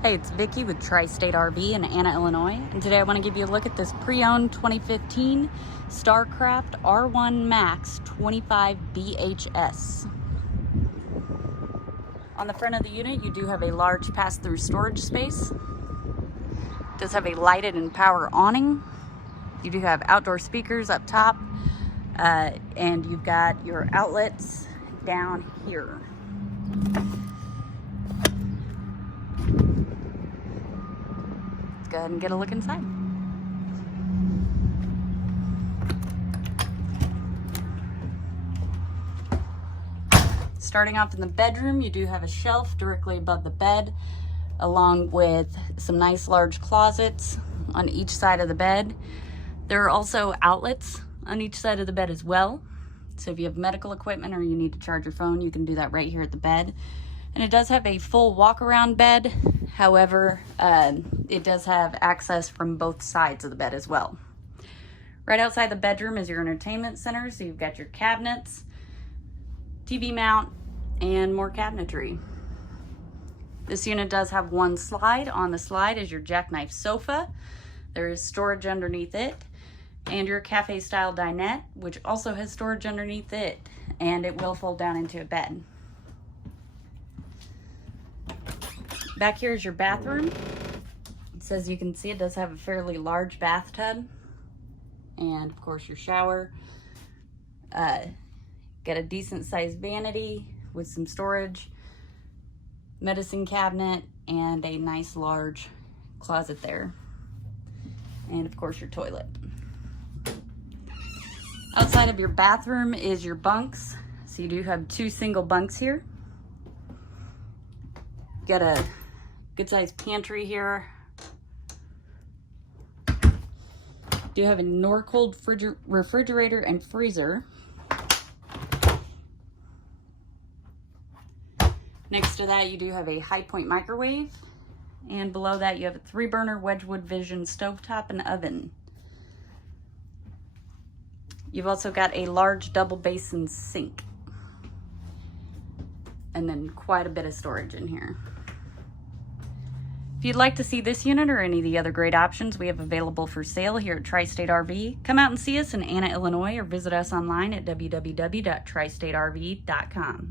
Hey, it's Vicky with Tri-State RV in Anna, Illinois, and today I want to give you a look at this pre-owned 2015 Starcraft R1 Maxx 25 BHS. On the front of the unit, you do have a large pass-through storage space. It does have a lighted and power awning. You do have outdoor speakers up top, and you've got your outlets down here. Let's go ahead and get a look inside. Starting off in the bedroom, you do have a shelf directly above the bed, along with some nice large closets on each side of the bed. There are also outlets on each side of the bed as well. So if you have medical equipment or you need to charge your phone, you can do that right here at the bed. And it does have a full walk-around bed. However, it does have access from both sides of the bed as well. Right outside the bedroom is your entertainment center. So you've got your cabinets, TV mount, and more cabinetry. This unit does have one slide. On the slide is your jackknife sofa. There is storage underneath it, and your cafe style dinette, which also has storage underneath it, and it will fold down into a bed. Back here is your bathroom. It says you can see it does have a fairly large bathtub, and of course your shower. Got a decent sized vanity with some storage, medicine cabinet, and a nice large closet there. And of course your toilet. Outside of your bathroom is your bunks. So you do have two single bunks here. Got a good sized pantry here. Do have a Norcold refrigerator and freezer. Next to that, you do have a High Point microwave. And below that, you have a 3-burner Wedgwood Vision stovetop and oven. You've also got a large double basin sink. And then quite a bit of storage in here. If you'd like to see this unit or any of the other great options we have available for sale here at Tri-State RV, come out and see us in Anna, Illinois, or visit us online at www.tristaterv.com.